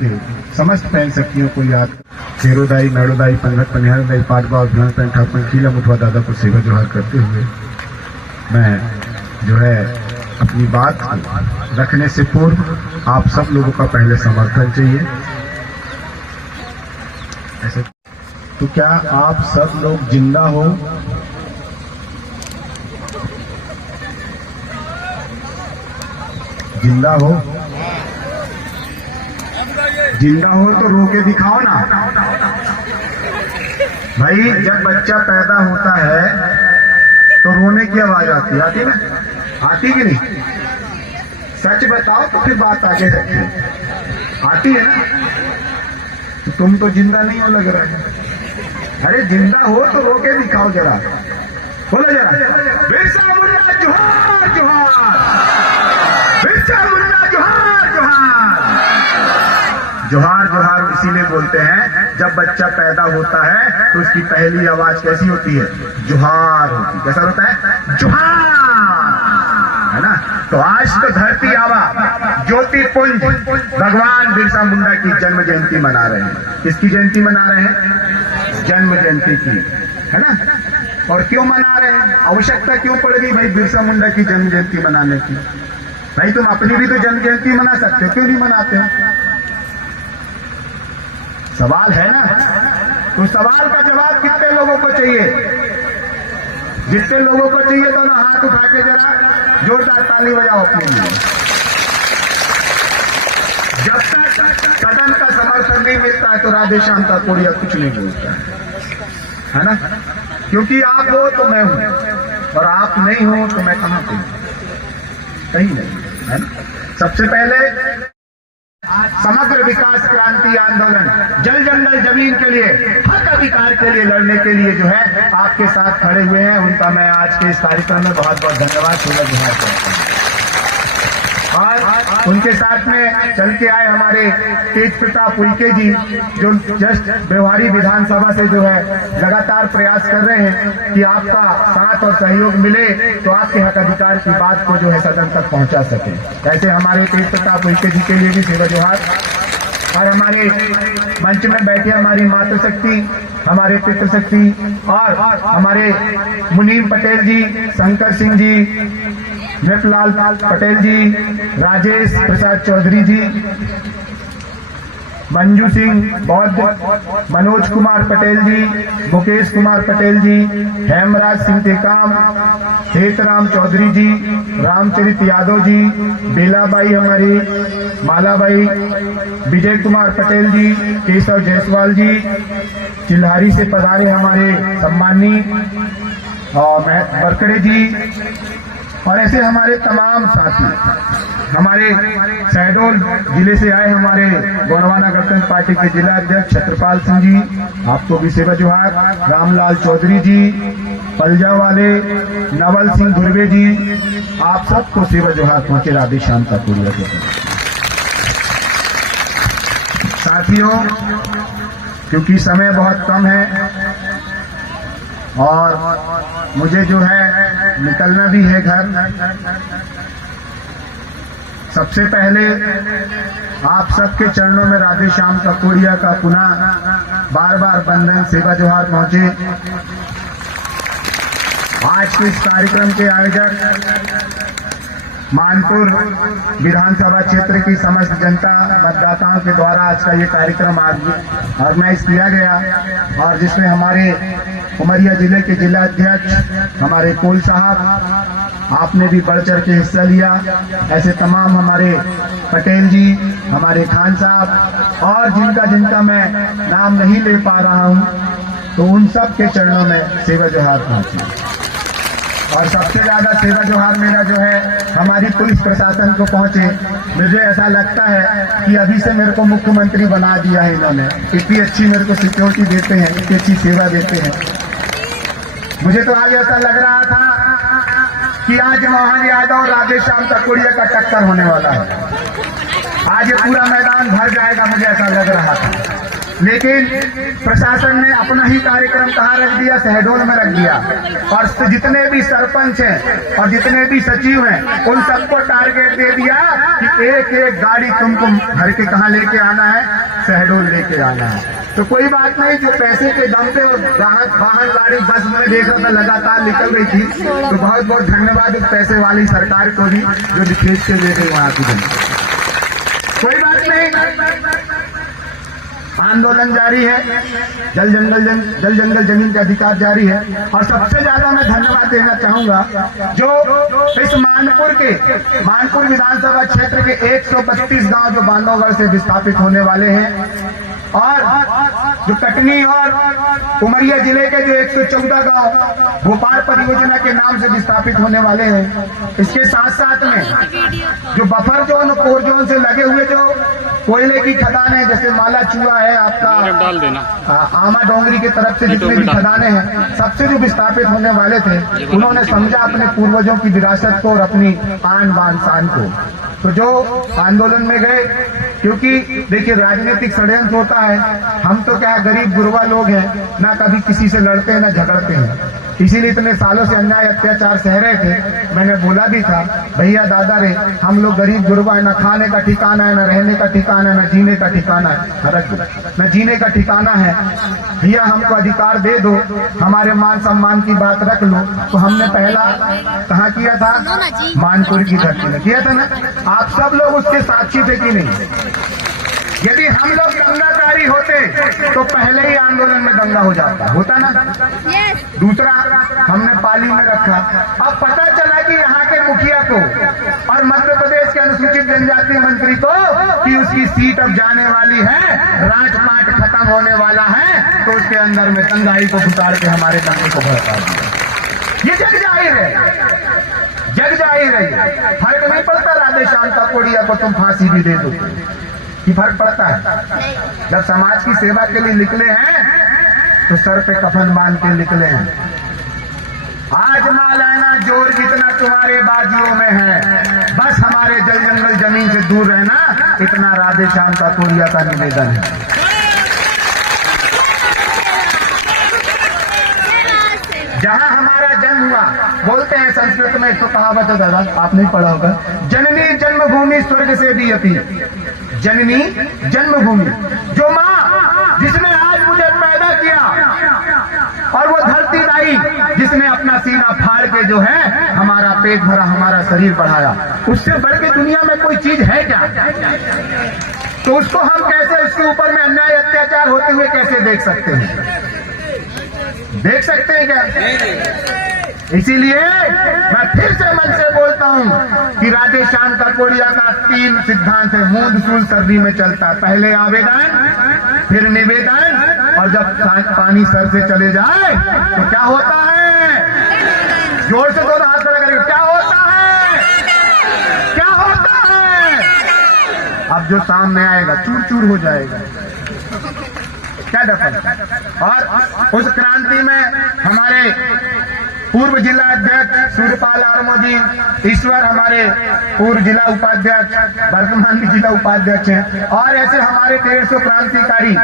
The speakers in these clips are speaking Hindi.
के समस्त पैन शक्तियों को याद शेरोदाई, नाड़ोदाई, पंगत, पनिहारदाई, पाटबा, अभिमान, पैन ठाकुर, खीला, मुठवा दादा को सेवा जोहार करते हुए मैं जो है अपनी बात रखने से पूर्व आप सब लोगों का पहले समर्थन चाहिए। ऐसे तो क्या आप सब लोग जिंदा हो? जिंदा हो? जिंदा हो तो रो के दिखाओ ना भाई। जब बच्चा पैदा होता है तो रोने की आवाज आती ना? आती कि नहीं? सच बताओ तो फिर बात आगे रखते। आती है ना? तो तुम तो जिंदा नहीं हो लग रहा है। अरे जिंदा हो तो रो के दिखाओ जरा, बोलो जरा, बिरसा मुंडा जोहार जोहार, बिरसा मुंडा जोहार जोहार। जोहार जोहार इसीलिए बोलते हैं जब बच्चा पैदा होता है तो उसकी पहली आवाज कैसी होती है? जोहार होती है। कैसा होता है? जोहार, है ना? तो आज तो धरती आवा ज्योतिपुंज भगवान बिरसा मुंडा की जन्म जयंती मना रहे हैं। किसकी जयंती मना रहे हैं? जन्म जयंती की, है ना? और क्यों मना रहे हैं? आवश्यकता क्यों पड़ गई भाई बिरसा मुंडा की जन्म जयंती मनाने की? भाई तुम अपनी भी तो जन्म जयंती मना सकते हो, क्यों नहीं मनाते हो? सवाल है ना? तो सवाल का जवाब कितने लोगों को चाहिए? जितने लोगों को चाहिए तो ना हाथ उठा के जरा जोरदार ताली बजाओ अपने लिए। जब तक सदन का समर्थन नहीं मिलता है तो राधे श्याम का कोड़िया कुछ नहीं बोलता है ना? क्योंकि आप हो तो मैं हूं और आप नहीं हो तो मैं कहां पे? कहीं नहीं, है ना? सबसे पहले समग्र विकास क्रांति आंदोलन, जल जंगल जमीन के लिए, हक अधिकार के लिए लड़ने के लिए जो है आपके साथ खड़े हुए हैं, उनका मैं आज के इस कार्यक्रम में बहुत बहुत धन्यवाद सेवा जोहार करता हूं। और उनके साथ में चल के आए हमारे तेज प्रताप उइके जी, जो जस्ट व्यवहारी विधानसभा से जो है लगातार प्रयास कर रहे हैं कि आपका साथ और सहयोग मिले तो आपके हक अधिकार की बात को जो है सदन तक पहुंचा सके। ऐसे हमारे तेज प्रताप उइके जी के लिए भी सेवा जोहार। और हमारे मंच में बैठे हमारी मातृशक्ति, हमारे पितृशक्ति और हमारे मुनीम पटेल जी, शंकर सिंह जी, नृपलाल पटेल जी, राजेश प्रसाद चौधरी जी, मंजू सिंह बौद्ध, मनोज कुमार पटेल जी, मुकेश कुमार पटेल जी, हेमराज सिंह टेकाम, हेतराम चौधरी जी, रामचरित यादव जी, बेलाबाई हमारी, मालाबाई, विजय कुमार पटेल जी, केशव जायसवाल जी, चिल्हारी से पधारे हमारे सम्मानी बरकड़े जी, और ऐसे हमारे तमाम साथी, हमारे शहडोल जिले से आए हमारे गोंडवाना गणतंत्र पार्टी के जिला अध्यक्ष छत्रपाल सिंह जी, आपको भी सेवा जोहार। रामलाल चौधरी जी, पलजा वाले नवल सिंह धुर्वे जी, आप सबको सेवा जोहार पहुंचे राधे श्याम का कोड़िया के साथियों। क्योंकि समय बहुत कम है और मुझे जो है निकलना भी है घर, सबसे पहले आप सबके चरणों में राधे श्याम का कोड़िया का पुनः बार बार वंदन सेवा जोहार पहुंचे। आज के इस कार्यक्रम के आयोजक मानपुर विधानसभा क्षेत्र की समस्त जनता मतदाताओं के द्वारा आज का ये कार्यक्रम ऑर्गेनाइज किया गया, और जिसमें हमारे उमरिया जिले के जिला अध्यक्ष हमारे कोल साहब, आपने भी बढ़ चढ़ के हिस्सा लिया। ऐसे तमाम हमारे पटेल जी, हमारे खान साहब और जिनका मैं नाम नहीं ले पा रहा हूं, तो उन सब के चरणों में सेवा जोहार पहुंची। और सबसे ज्यादा सेवा जोहार मेरा जो है हमारी पुलिस प्रशासन को पहुंचे। मुझे ऐसा लगता है कि अभी से मेरे को मुख्यमंत्री बना दिया है इन्होंने, इतनी अच्छी मेरे को सिक्योरिटी देते हैं, इतनी अच्छी सेवा देते हैं। मुझे तो आज ऐसा लग रहा था कि आज मोहन यादव और राधे श्याम का कोड़िया का टक्कर होने वाला है। आज ये पूरा मैदान भर जाएगा, मुझे ऐसा लग रहा था। लेकिन प्रशासन ने अपना ही कार्यक्रम कहाँ रख दिया, शहडोल में रख दिया। और जितने भी सरपंच हैं और जितने भी सचिव हैं उन सबको टारगेट दे दिया कि एक एक गाड़ी तुमको भर के कहाँ लेके आना है, शहडोल लेके आना है। तो कोई बात नहीं, जो पैसे के दम पे और वाहन गाड़ी बस में देख रहा था लगातार निकल रही थी, तो बहुत बहुत धन्यवाद उस पैसे वाली सरकार को भी जो खींच के ले गई वहां की जनता। कोई बात नहीं, आंदोलन जारी है, जल जंगल जमीन का अधिकार जारी है। और सबसे ज्यादा मैं धन्यवाद देना चाहूंगा जो इस मानपुर विधानसभा क्षेत्र के 132 गांव जो बांधवगढ़ से विस्थापित होने वाले हैं, और जो कटनी और उमरिया जिले के जो 114 गांव भोपाल परियोजना के नाम से विस्थापित होने वाले हैं। इसके साथ साथ में जो बफर जोन और कोर जोन से लगे हुए जो कोयले की खदान है, जैसे माला चूहा है, आपका आमा डोंगरी की तरफ से जितने भी खदानें हैं, सबसे जो विस्थापित होने वाले थे, उन्होंने समझा अपने पूर्वजों की विरासत को और अपनी आन बान शान को, तो जो आंदोलन में गए। क्योंकि देखिए राजनीतिक षड्यंत्र होता है, हम तो क्या गरीब गुरबा लोग हैं, ना कभी किसी से लड़ते हैं ना झगड़ते हैं, इसीलिए इतने सालों से अन्याय अत्याचार सह रहे थे। मैंने बोला भी था, भैया दादा रे, हम लोग गरीब गुरबा है, न खाने का ठिकाना है, न रहने का ठिकाना है, न जीने का ठिकाना है, न जीने का ठिकाना है। भैया हमको अधिकार दे दो, हमारे मान सम्मान की बात रख लो। तो हमने पहला कहाँ किया था, मानपुर की धरती में किया था ना। आप सब लोग उसके साक्षी थे कि नहीं? यदि हम लोग दंगाकारी होते तो पहले ही आंदोलन में दंगा हो जाता, होता ना। दूसरा हमने पाली में रखा। अब पता चला कि यहाँ के मुखिया को और मध्य प्रदेश के अनुसूचित जनजाति मंत्री को कि उसकी सीट अब जाने वाली है, राजपाट खत्म होने वाला है, तो उसके अंदर में दंगाई को उतार के हमारे दंगे को भड़का दिया। ये जग जाहिर है, जग जाहिर है। फर्क नहीं पड़ता राधे श्याम का कोड़िया को तुम फांसी भी दे दो, कि फर्क पड़ता है? जब समाज की सेवा के लिए निकले हैं तो सर पे कफन बांध के निकले हैं। आजमा लेना जोर जितना तुम्हारे बाजियों में है, बस हमारे जल जंगल जमीन से दूर रहना, इतना राधे श्याम का कोरिया का निवेदन है। जहां हमारा जन्म हुआ, बोलते हैं संस्कृत में तो कहावत है दादा, आप नहीं पढ़ा होगा, जननी जन्मभूमि स्वर्ग से भी अपी। जननी जन्मभूमि, जो माँ जिसने आज मुझे पैदा किया, और वो धरती दाई जिसने अपना सीना फाड़ के जो है हमारा पेट भरा, हमारा शरीर बढ़ाया, उससे बढ़ के दुनिया में कोई चीज है क्या? तो उसको हम कैसे, उसके ऊपर में अन्याय अत्याचार होते हुए कैसे देख सकते हैं? देख सकते हैं क्या? इसीलिए मैं फिर से मन से बोलता हूं कि राधे श्याम का कोड़िया का 3 सिद्धांत है, मूंद सूल सर्दी में चलता है। पहले आवेदन, फिर निवेदन, और जब पानी सर से चले जाए तो क्या होता है? जोर से दोनों हाथ खड़ा करके, क्या होता है? क्या होता है? अब जो सामने आएगा चूर चूर हो जाएगा, क्या दफन। और उस क्रांति में हमारे पूर्व जिला अध्यक्ष सूर्यपाल आर्मो जी, ईश्वर हमारे पूर्व जिला उपाध्यक्ष, वर्तमान में जिला उपाध्यक्ष हैं, और ऐसे हमारे 150 क्रांतिकारी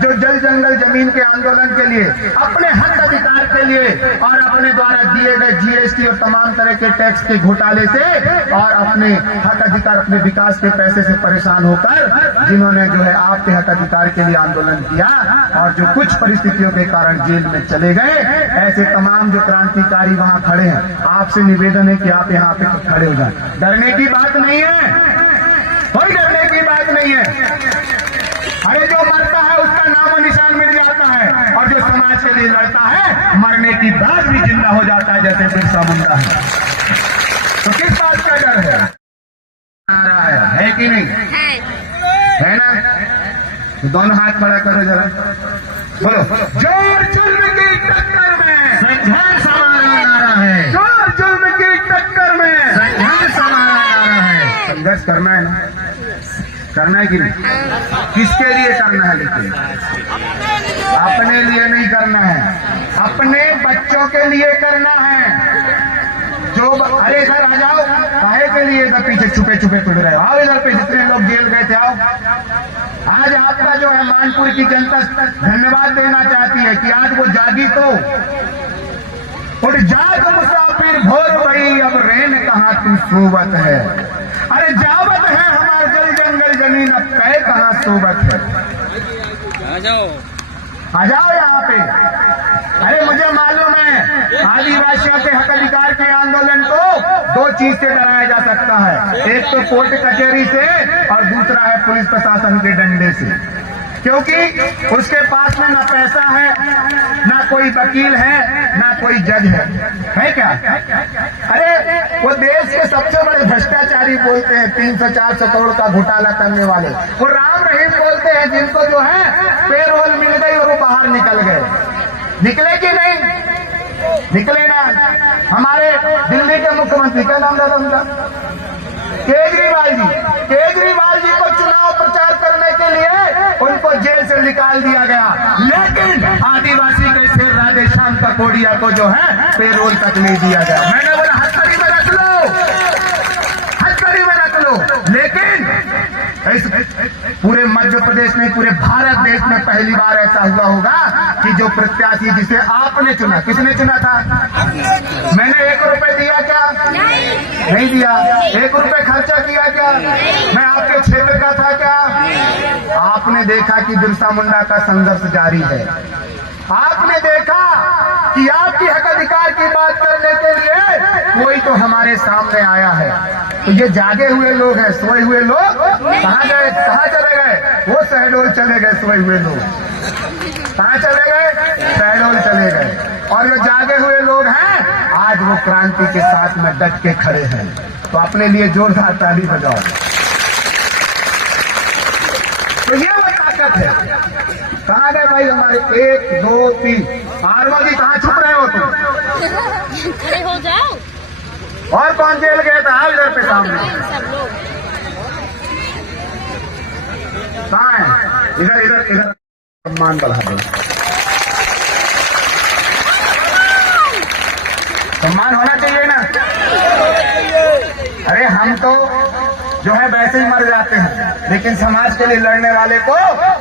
जो जल जंगल जमीन के आंदोलन के लिए, अपने हक अधिकार के लिए और अपने द्वारा दिए गए जीएसटी और तमाम तरह के टैक्स के घोटाले से और अपने हक अधिकार, अपने विकास के पैसे से परेशान होकर जिन्होंने जो है आपके हक अधिकार के लिए आंदोलन किया और जो कुछ परिस्थितियों के कारण जेल में चले गए, ऐसे तमाम जो क्रांतिकारी वहां खड़े हैं, आपसे निवेदन है कि आप यहाँ पे खड़े हो जाएं। डरने की बात नहीं है, कोई डरने की बात नहीं है। अरे जो मरता है उसका नाम निशान मिट जाता है, और जो समाज के लिए लड़ता है मरने की बाद भी जिंदा हो जाता है, जैसे बिरसा मुंडा है। तो किस बात का डर है? आ रहा है कि नहीं? है ना? तो दोनों हाथ खड़ा करो जरा, बोलो, जोर जुल्म की टक्कर में संघर्ष हमारा नारा है, जोर जुल्म की टक्कर में संघर्ष हमारा नारा है। संघर्ष करना है ना, करना है कि नहीं? किसके लिए करना है? लेकिन अपने लिए नहीं करना है, अपने बच्चों के लिए करना है। जो अरे इधर आ जाओ, काहे के लिए इधर पीछे छुपे छुपे फिर रहे हो? आओ इधर पे, जितने लोग जेल गए थे आओ, आज आपका जो है मानपुर की जनता धन्यवाद देना चाहती है कि आज वो जागी तो उठ जाग मुसाफिर भोर भई अब रेन कहाँ तू सोवत है। अरे जावत है हमारे जल जंगल जमीन अब कै कहाँ सोवत है। आ जाओ यहाँ पे। अरे मुझे मालूम है आदिवासियों के हक अधिकार के आंदोलन को दो चीज से डराया जा सकता है, एक तो कोर्ट कचहरी से और दूसरा है पुलिस प्रशासन के डंडे से, क्योंकि उसके पास में ना पैसा है, ना कोई वकील है, ना कोई जज है क्या? अरे वो देश के सबसे बड़े भ्रष्टाचारी बोलते हैं 300-400 करोड़ का घोटाला करने वाले, वो राम रहीम बोलते हैं जिनको जो है पेरोल मिल गई और वो बाहर निकल गए। निकले कि नहीं? निकले ना। हमारे दिल्ली के मुख्यमंत्री क्या नाम था उनका? केजरीवाल जी को चुनाव प्रचार करने के लिए उनको जेल से निकाल दिया गया, लेकिन आदिवासी के शेर राधेश्याम ककोड़िया को जो है पेरोल तक नहीं दिया गया। मैंने बोला हथकड़ी में रख लो, हथकड़ी में रख लो। लेकिन पूरे मध्य प्रदेश में, पूरे भारत देश में पहली बार ऐसा हुआ होगा कि जो प्रत्याशी जिसे आपने चुना, किसने चुना था? मैंने 1 रुपए दिया क्या? नहीं दिया। 1 रुपए खर्चा किया क्या? मैं आपके क्षेत्र का था क्या? आपने देखा कि बिरसा मुंडा का संघर्ष जारी है। आपने देखा कि आपकी हक अधिकार की बात करने के लिए कोई तो हमारे सामने आया है। तो ये जागे हुए लोग हैं, सोए हुए लोग कहाँ गए? कहाँ चले गए? वो शहडोल चले गए। सोए हुए लोग कहाँ चले गए? शहडोल चले गए। और जो जागे हुए लोग हैं आज वो क्रांति के साथ में डट के खड़े हैं। तो अपने लिए जोरदार ताली बजाओ। तो ये वो ताकत है। कहाँ गए भाई हमारे? 1 2 3 आरवा जी कहाँ छुप रहे हो तुम? खड़े हो जाओ। और कौन जेल गया था? आओ इधर पे सामने। सब लोग कहाँ है? इधर इधर इधर। सम्मान बढ़ा दो। सम्मान होना चाहिए ना। अरे हम तो जो है वैसे ही मर जाते हैं, लेकिन समाज के लिए लड़ने वाले को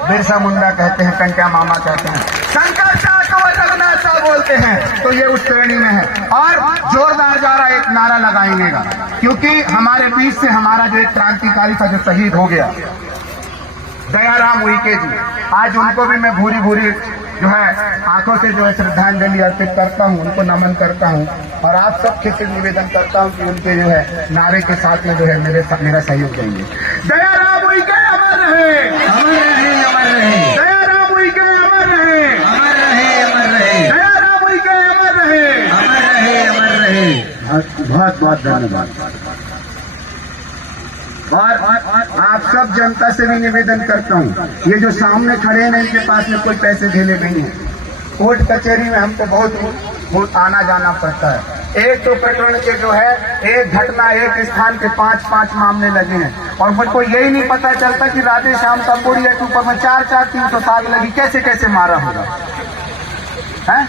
बिरसा मुंडा कहते हैं, कंटा मामा कहते हैं, शंकर शाह को रघुनाथ शाह बोलते हैं। तो ये उस श्रेणी में है। और जोरदार जरा एक नारा लगाएंगेगा, क्योंकि हमारे बीच से हमारा जो एक क्रांतिकारी था जो शहीद हो गया, दयाराम उइके जी, आज उनको भी मैं भूरी भूरी जो है आंखों से जो है श्रद्धांजलि अर्पित करता हूँ, उनको नमन करता हूँ। और आप सबके से निवेदन करता हूँ कि उनके जो है नारे के साथ में जो है मेरा सहयोग देंगे। दयाराम उइके अमर रहे, अमर रहे, अमर रहे। दयाराम उइके अमर रहे, अमर रहे, अमर रहे। दयाराम उइके अमर रहे, अमर रहे, अमर रहे। बहुत बहुत धन्यवाद। और आप सब जनता से भी निवेदन करता हूँ, ये जो सामने खड़े हैं इनके पास में कोई पैसे धेले नहीं है। कोर्ट कचहरी में हमको बहुत आना जाना पड़ता है। एक तो प्रकरण के जो है एक घटना एक स्थान के 5-5 मामले लगे हैं, और मुझको यही नहीं पता चलता कि राधेश्याम ककोड़िया के ऊपर में 4-4 307 लगी, कैसे कैसे मारा होगा है?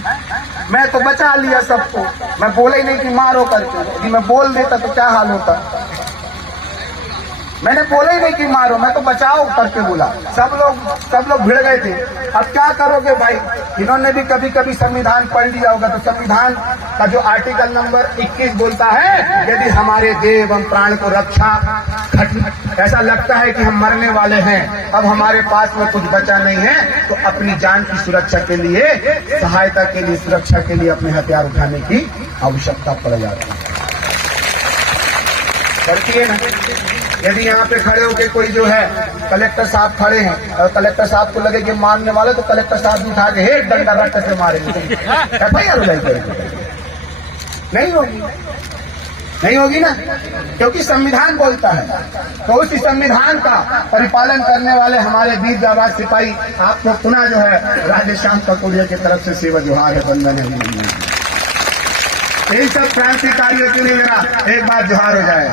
मैं तो बचा लिया सबको, मैं बोला ही नहीं कि मारो करके, कि मैं बोल देता तो क्या हाल होता। मैंने बोला ही नहीं कि मारो, मैं तो बचाओ करके बोला। सब लोग भिड़ गए थे। अब क्या करोगे भाई? इन्होंने भी कभी कभी संविधान पढ़ लिया होगा, तो संविधान का जो आर्टिकल नंबर 21 बोलता है, यदि हमारे देह एवं प्राण को रक्षा ऐसा लगता है कि हम मरने वाले हैं, अब हमारे पास में कुछ बचा नहीं है, तो अपनी जान की सुरक्षा के लिए, सहायता के लिए, सुरक्षा के लिए अपने हथियार उठाने की आवश्यकता पड़ जाती है। करती है ना। यदि यहाँ पे खड़े होके कोई जो है कलेक्टर साहब खड़े हैं और कलेक्टर साहब को लगे कि मारने वाले, तो कलेक्टर साहब भी उठा के एक डंडा रक्त से मारेंगे, FIR हो जाएगी। नहीं होगी, नहीं होगी ना, क्योंकि संविधान बोलता है। तो उसी संविधान का परिपालन करने वाले हमारे वीर जाबाज सिपाही आपको पुनः जो है राधेश्याम ककोड़िया की तरफ से सेवा जोहार है, बंधन है। इन सब क्रांतिकारियों के लिए मेरा एक बार जोहार हो जाए।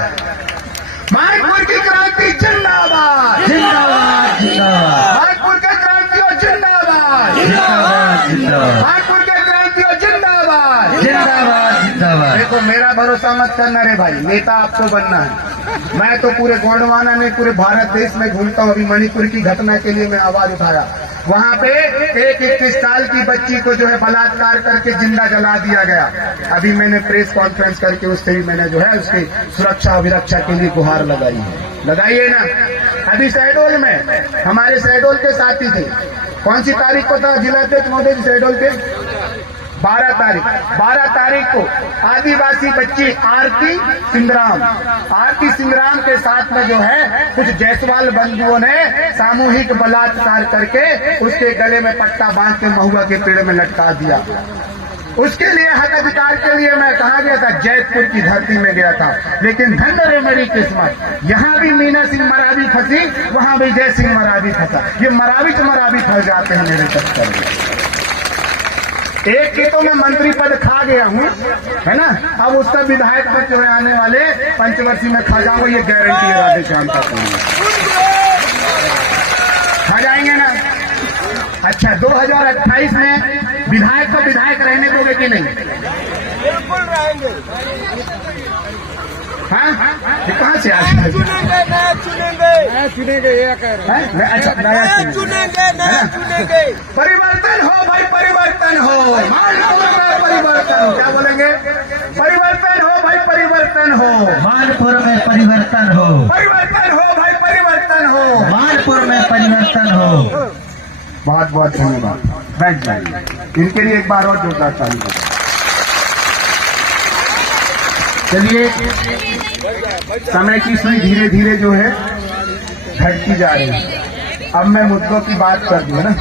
मानपुर की क्रांति जिंदाबाद, जिंदाबाद, जिंदाबाद। मानपुर के क्रांतियों जिंदाबाद, जिंदाबाद, जिंदाबाद। मानपुर के क्रांतियों जिंदाबाद, जिंदाबाद, जिंदाबाद। देखो मेरा भरोसा मत करना रे भाई, नेता आपको बनना है। मैं तो पूरे गोंडवाना में, पूरे भारत देश में घूमता हूँ। अभी मणिपुर की घटना के लिए मैं आवाज उठाया। वहाँ पे एक 21 साल की बच्ची को जो है बलात्कार करके जिंदा जला दिया गया। अभी मैंने प्रेस कॉन्फ्रेंस करके उससे भी मैंने जो है उसकी सुरक्षा अभिरक्षा के लिए गुहार लगाई है। लगाइए ना। अभी शहडोल में हमारे शहडोल के साथी थे, कौन सी तारीख को था जिला अध्यक्ष महोदय जी शहडोल के? 12 तारीख को आदिवासी बच्ची आरती सिंगराम के साथ में जो है कुछ जायसवाल बंधुओं ने सामूहिक बलात्कार करके उसके गले में पट्टा बांध के महुआ के पेड़ में लटका दिया। उसके लिए हक अधिकार के लिए मैं कहाँ गया था? जैतपुर की धरती में गया था। लेकिन धन्य रे मेरी किस्मत, यहाँ भी मीना सिंह मरावी फंसी, वहाँ भी जय सिंह मरावी फंसा। ये मरावी फंस जाते हैं मेरे चक्कर में। एक की तो मैं मंत्री पद खा गया हूँ, है ना। अब उसका विधायक पद जो है आने वाले पंचवर्षीय में खा जाऊंगा, ये गारंटी है राधे श्याम का। खा जाएंगे ना। अच्छा, 2028 में विधायक को विधायक रहने दोगे कि नहीं? बिल्कुल रहेंगे। हाँ, ये कहाँ से आज नया चुनेंगे ये कह रहे हैं। अच्छा, नया चुनेंगे। परिवर्तन हो भाई, परिवर्तन हो। मानपुर में परिवर्तन, क्या बोलेंगे? परिवर्तन हो भाई, परिवर्तन हो। मानपुर में परिवर्तन हो। परिवर्तन हो भाई, परिवर्तन हो। मानपुर में परिवर्तन हो। बहुत बहुत धन्यवाद। बैठ जाइए। इनके लिए एक बार और जोरदार ताली बजाइए। चलिए, समय की सुई धीरे धीरे जो है घटती जा रही है। अब मैं मुद्दों की बात कर दूं, है ना।